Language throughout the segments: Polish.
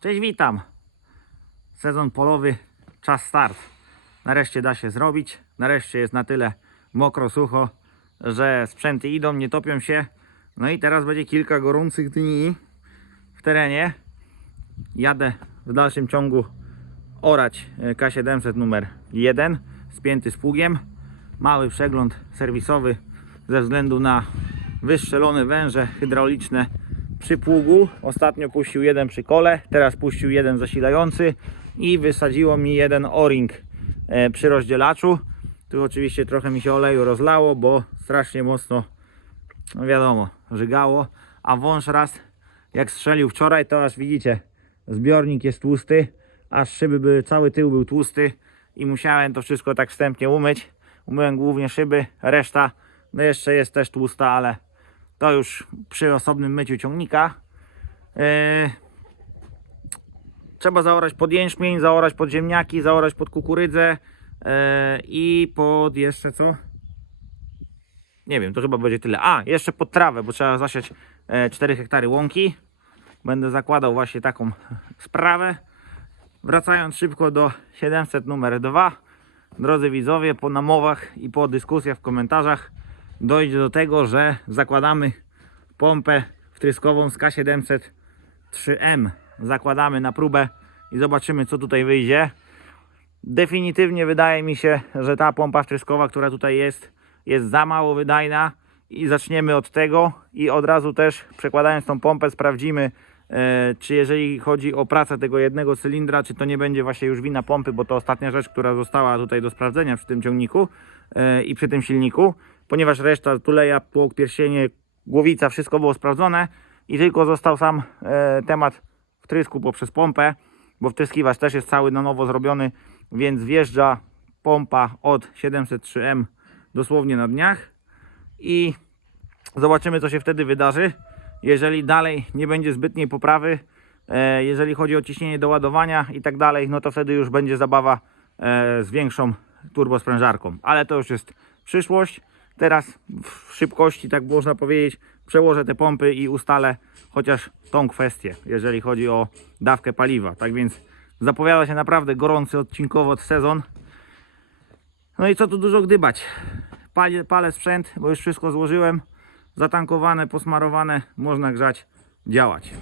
Cześć, witam. Sezon polowy, czas start. Nareszcie da się zrobić. Nareszcie jest na tyle mokro, sucho, że sprzęty idą, nie topią się. No i teraz będzie kilka gorących dni w terenie. Jadę w dalszym ciągu orać e, K700 numer 1 spięty z pługiem. Mały przegląd serwisowy ze względu na wystrzelone węże hydrauliczne przy pługu. Ostatnio puścił jeden przy kole, teraz puścił jeden zasilający i wysadziło mi jeden o-ring e, przy rozdzielaczu. Tu oczywiście trochę mi się oleju rozlało, bo strasznie mocno, no wiadomo, żygało. A wąż raz jak strzelił wczoraj, to aż widzicie, zbiornik jest tłusty, aż szyby były, cały tył był tłusty i musiałem to wszystko tak wstępnie umyć. Umyłem głównie szyby, reszta no jeszcze jest też tłusta, ale to już przy osobnym myciu ciągnika. Yy, trzeba zaorać pod jęczmień, zaorać pod ziemniaki, zaorać pod kukurydzę yy, i pod jeszcze co? Nie wiem, to chyba będzie tyle. A, jeszcze pod trawę, bo trzeba zasiać e, 4 hektary łąki. Będę zakładał właśnie taką sprawę. Wracając szybko do 700 numer 2. Drodzy widzowie, po namowach i po dyskusjach w komentarzach dojdzie do tego, że zakładamy pompę wtryskową z K700 3M. Zakładamy na próbę i zobaczymy co tutaj wyjdzie. Definitywnie wydaje mi się, że ta pompa wtryskowa, która tutaj jest, jest za mało wydajna i zaczniemy od tego i od razu też przekładając tą pompę sprawdzimy e, czy jeżeli chodzi o pracę tego jednego cylindra, czy to nie będzie właśnie już wina pompy, bo to ostatnia rzecz, która została tutaj do sprawdzenia przy tym ciągniku e, i przy tym silniku, ponieważ reszta tuleja, pług, pierścienie, głowica, wszystko było sprawdzone i tylko został sam e, temat wtrysku poprzez pompę, bo wtryskiwacz też jest cały na nowo zrobiony, więc wjeżdża pompa od 703M dosłownie na dniach i zobaczymy co się wtedy wydarzy. Jeżeli dalej nie będzie zbytniej poprawy, e, jeżeli chodzi o ciśnienie do ładowania i tak dalej, no to wtedy już będzie zabawa e, z większą turbosprężarką. Ale to już jest przyszłość. Teraz w szybkości, tak można powiedzieć, przełożę te pompy i ustalę chociaż tą kwestię, jeżeli chodzi o dawkę paliwa. Tak więc zapowiada się naprawdę gorący odcinkowo sezon. No i co tu dużo gdybać. Palę, palę sprzęt, bo już wszystko złożyłem. Zatankowane, posmarowane, można grzać, działać.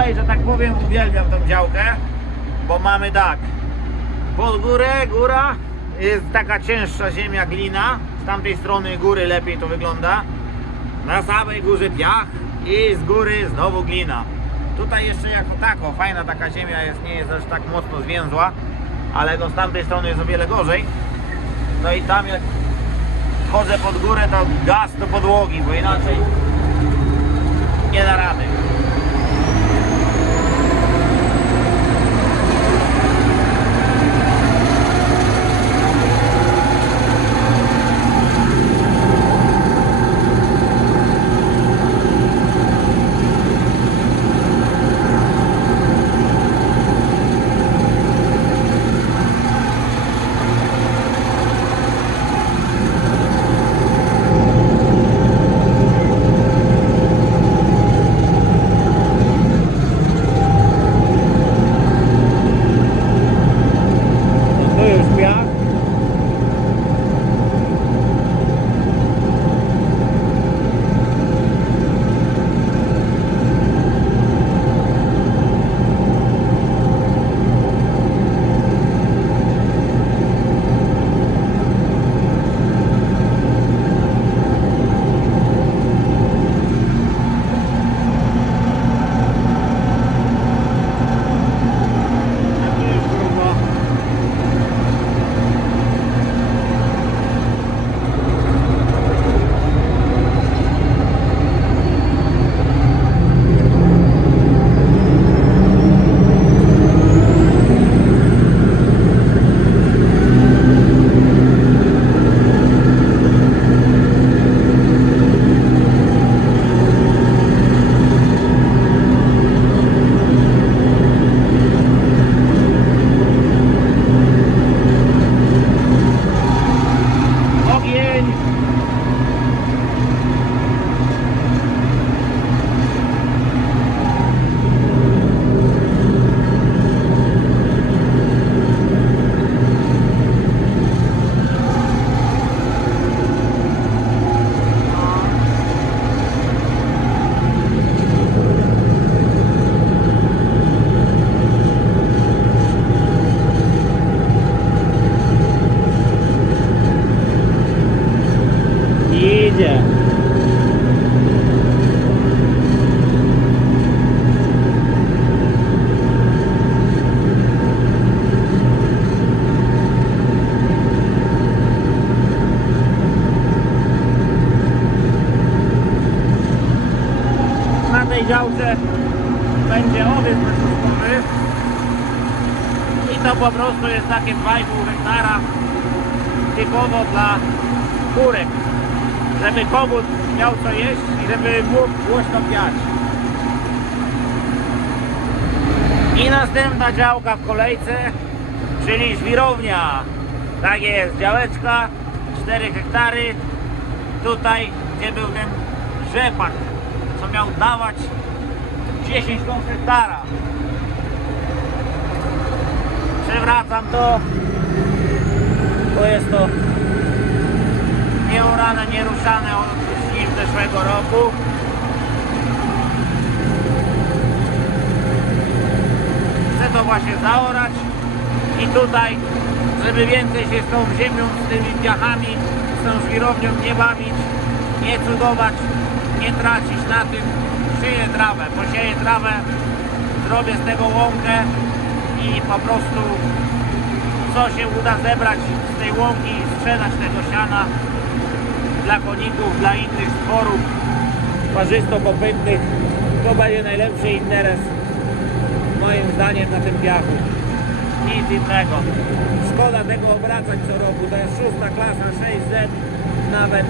Tutaj, że tak powiem, uwielbiam tą działkę, bo mamy tak, pod górę, góra, jest taka cięższa ziemia, glina, z tamtej strony góry lepiej to wygląda, na samej górze piach i z góry znowu glina. Tutaj jeszcze jako tako, fajna taka ziemia jest, nie jest aż tak mocno zwięzła, ale no z tamtej strony jest o wiele gorzej. No i tam jak wchodzę pod górę, to gaz do podłogi, bo inaczej nie da rady. Takie 2,5 hektara typowo dla kurek żeby kogut miał co jeść i żeby mógł głośno piać. I następna działka w kolejce, czyli żwirownia. Tak jest, działeczka, 4 hektary. Tutaj, gdzie był ten rzepak, co miał dawać 10 ton hektara. Przewracam to, bo jest to nieorane, nieruszane od żniw zeszłego roku. Chcę to właśnie zaorać i tutaj, żeby więcej się z tą ziemią, z tymi piachami, z tą żwirownią nie bawić, nie cudować, nie tracić na tym, szyję trawę, posieję trawę, zrobię z tego łąkę i po prostu co się uda zebrać z tej łąki i sprzedać tego siana dla koników, dla innych stworów parzysto-kopytnych to będzie najlepszy interes moim zdaniem na tym piachu. Nic innego. Szkoda tego obracać co roku. To jest szósta klasa 6Z nawet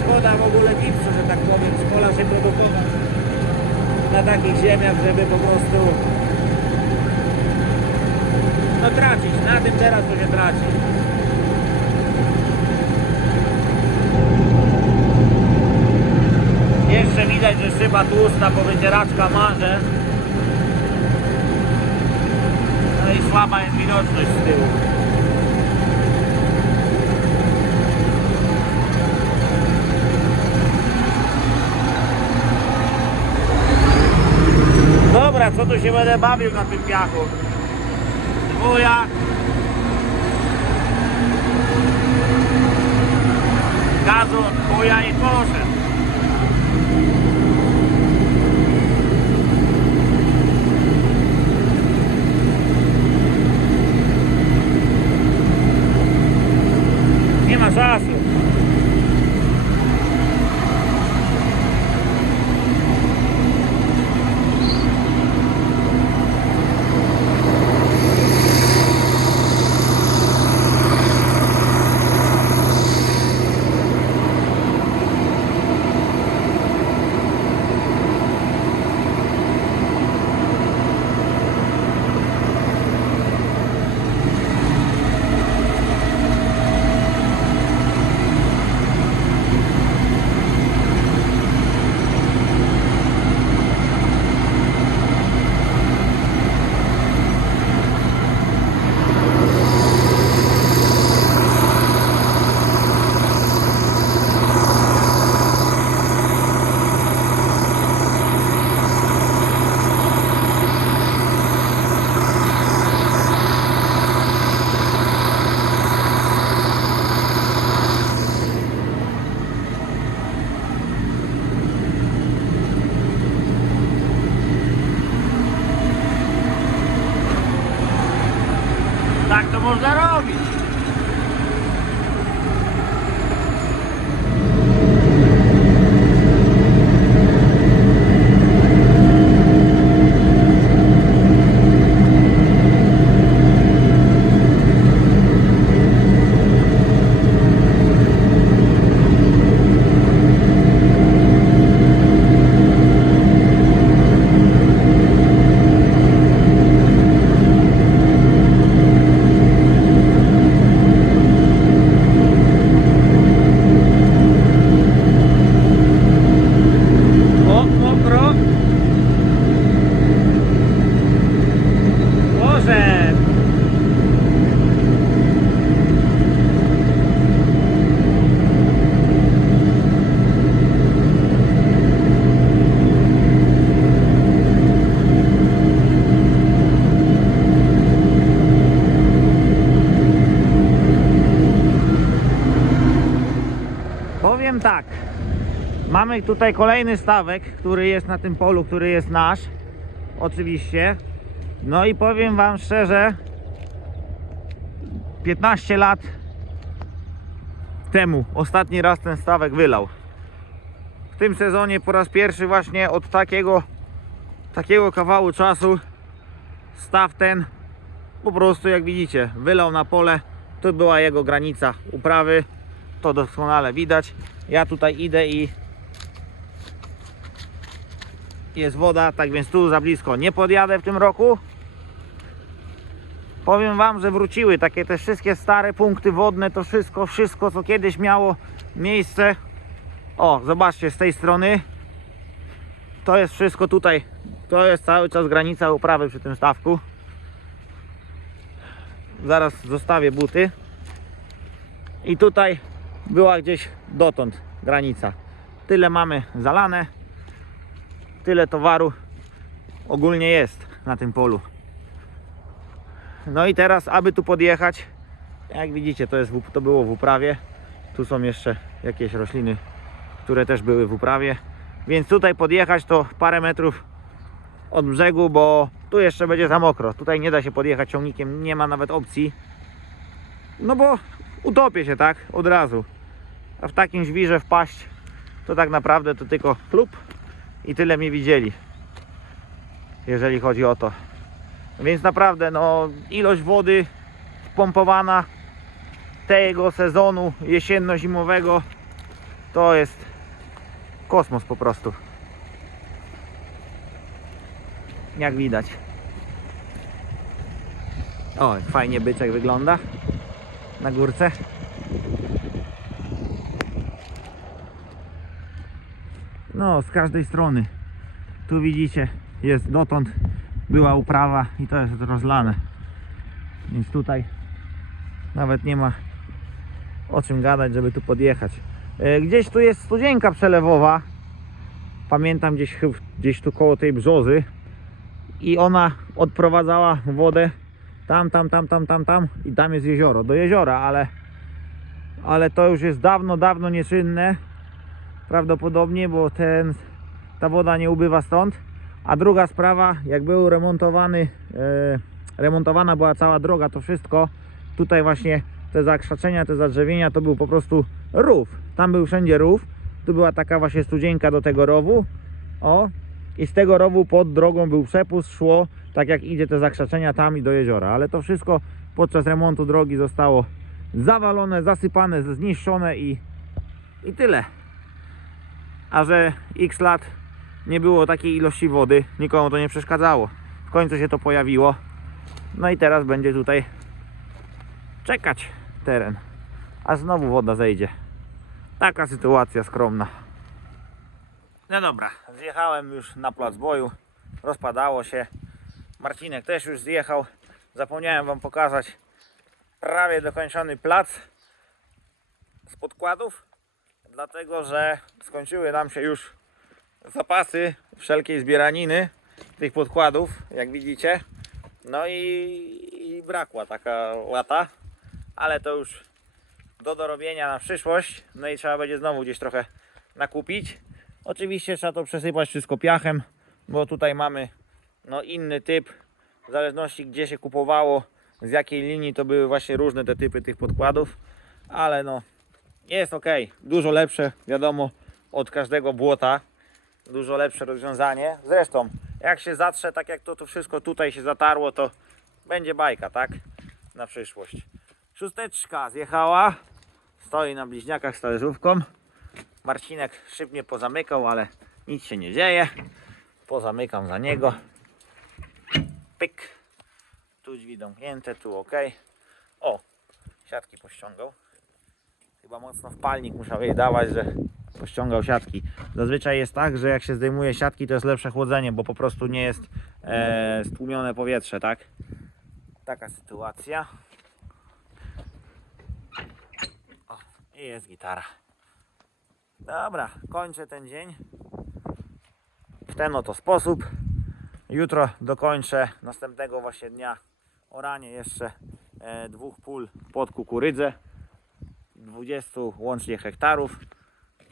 szkoda w ogóle gipsu, że tak powiem z się produkować na takich ziemiach, żeby po prostu no tracić, na tym teraz to się traci. Jeszcze widać, że szyba tłusta, powycieraczka marze. No i słaba jest widoczność z tyłu. Dobra, co tu się będę bawił na tym piachu? Dwójak. Gazu od chuja i poszedł. Mamy tutaj kolejny stawek, który jest na tym polu, który jest nasz. Oczywiście. No i powiem Wam szczerze, 15 lat temu ostatni raz ten stawek wylał. W tym sezonie po raz pierwszy właśnie od takiego takiego kawału czasu staw ten po prostu jak widzicie wylał na pole. Tu była jego granica uprawy. To doskonale widać. Ja tutaj idę i jest woda, tak więc tu za blisko nie podjadę w tym roku. Powiem Wam, że wróciły takie te wszystkie stare punkty wodne, to wszystko, wszystko co kiedyś miało miejsce. O, zobaczcie z tej strony. To jest wszystko tutaj. To jest cały czas granica uprawy przy tym stawku. Zaraz zostawię buty. I tutaj była gdzieś dotąd granica. Tyle mamy zalane tyle towaru ogólnie jest na tym polu. No i teraz, aby tu podjechać, jak widzicie, to, jest, to było w uprawie. Tu są jeszcze jakieś rośliny, które też były w uprawie. Więc tutaj podjechać to parę metrów od brzegu, bo tu jeszcze będzie za mokro. Tutaj nie da się podjechać ciągnikiem, nie ma nawet opcji. No bo utopię się, tak? Od razu. A w takim żwirze wpaść, to tak naprawdę to tylko klub i tyle mi widzieli, jeżeli chodzi o to. Więc naprawdę, no, ilość wody wpompowana tego sezonu jesienno-zimowego to jest kosmos po prostu. Jak widać. O, fajnie byczek wygląda na górce. No, z każdej strony. Tu widzicie, jest dotąd była uprawa i to jest rozlane. Więc tutaj nawet nie ma o czym gadać, żeby tu podjechać. E, Gdzieś tu jest studzienka przelewowa. Pamiętam gdzieś, gdzieś tu koło tej brzozy. i ona odprowadzała wodę tam, tam, tam, tam, tam, tam i tam jest jezioro, do jeziora, ale ale to już jest dawno, dawno nieczynne prawdopodobnie, bo ten, ta woda nie ubywa stąd. A druga sprawa, jak był remontowany, e, remontowana była cała droga, to wszystko, tutaj właśnie te zakrzaczenia, te zadrzewienia, to był po prostu rów. Tam był wszędzie rów, tu była taka właśnie studzienka do tego rowu, o, i z tego rowu pod drogą był przepust, szło, tak jak idzie te zakrzaczenia tam i do jeziora, ale to wszystko podczas remontu drogi zostało zawalone, zasypane, zniszczone i, i tyle. A że x lat nie było takiej ilości wody, nikomu to nie przeszkadzało. W końcu się to pojawiło. No i teraz będzie tutaj czekać teren, a znowu woda zejdzie. Taka sytuacja skromna. No dobra, zjechałem już na plac boju. Rozpadało się. Marcinek też już zjechał. Zapomniałem Wam pokazać prawie dokończony plac z podkładów, dlatego że skończyły nam się już zapasy wszelkiej zbieraniny tych podkładów, jak widzicie. No i, i brakła taka łata, ale to już do dorobienia na przyszłość. No i trzeba będzie znowu gdzieś trochę nakupić. Oczywiście trzeba to przesypać wszystko piachem, bo tutaj mamy no, inny typ, w zależności gdzie się kupowało, z jakiej linii to były właśnie różne te typy tych podkładów, ale no jest ok, dużo lepsze, wiadomo, od każdego błota, dużo lepsze rozwiązanie. Zresztą, jak się zatrze, tak jak to, to wszystko tutaj się zatarło, to będzie bajka, tak? Na przyszłość. Szósteczka zjechała, stoi na bliźniakach z talerzówką. Marcinek szybnie pozamykał, ale nic się nie dzieje. Pozamykam za niego. Pyk. Tu drzwi domknięte, tu ok. O, siatki pościągał. Chyba mocno w palnik musiał jej dawać, że pościągał siatki. Zazwyczaj jest tak, że jak się zdejmuje siatki, to jest lepsze chłodzenie, bo po prostu nie jest e, stłumione powietrze, tak? Taka sytuacja. O, i jest gitara. Dobra, kończę ten dzień w ten oto sposób. Jutro dokończę następnego właśnie dnia oranie jeszcze e, dwóch pól pod kukurydzę. 20 łącznie hektarów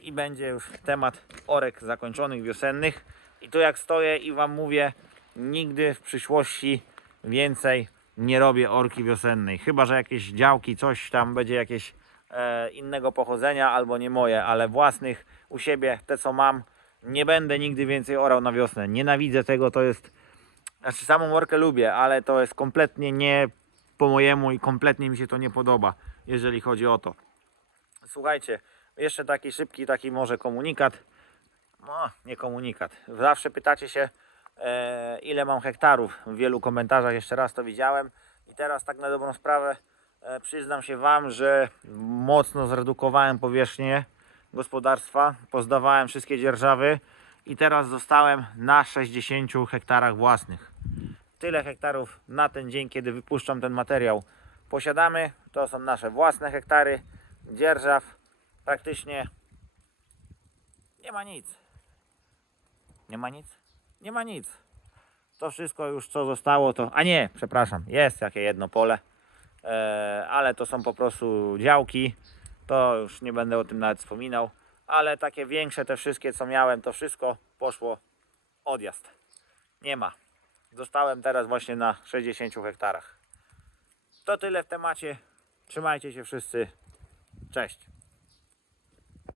i będzie już temat orek zakończonych wiosennych. I tu jak stoję i Wam mówię, nigdy w przyszłości więcej nie robię orki wiosennej. Chyba, że jakieś działki, coś tam będzie jakieś e, innego pochodzenia albo nie moje, ale własnych u siebie, te co mam, nie będę nigdy więcej orał na wiosnę. Nienawidzę tego, to jest. Znaczy, samą orkę lubię, ale to jest kompletnie nie po mojemu i kompletnie mi się to nie podoba, jeżeli chodzi o to. Słuchajcie, jeszcze taki szybki, taki może komunikat. No, nie komunikat. Zawsze pytacie się, e, ile mam hektarów. W wielu komentarzach jeszcze raz to widziałem. I teraz tak na dobrą sprawę e, przyznam się Wam, że mocno zredukowałem powierzchnię gospodarstwa. Pozdawałem wszystkie dzierżawy i teraz zostałem na 60 hektarach własnych. Tyle hektarów na ten dzień, kiedy wypuszczam ten materiał posiadamy. To są nasze własne hektary dzierżaw. Praktycznie nie ma nic. Nie ma nic? Nie ma nic. To wszystko już co zostało to... A nie, przepraszam, jest jakie jedno pole. E, ale to są po prostu działki. To już nie będę o tym nawet wspominał. Ale takie większe te wszystkie co miałem, to wszystko poszło odjazd. Nie ma. Zostałem teraz właśnie na 60 hektarach. To tyle w temacie. Trzymajcie się wszyscy. Cześć.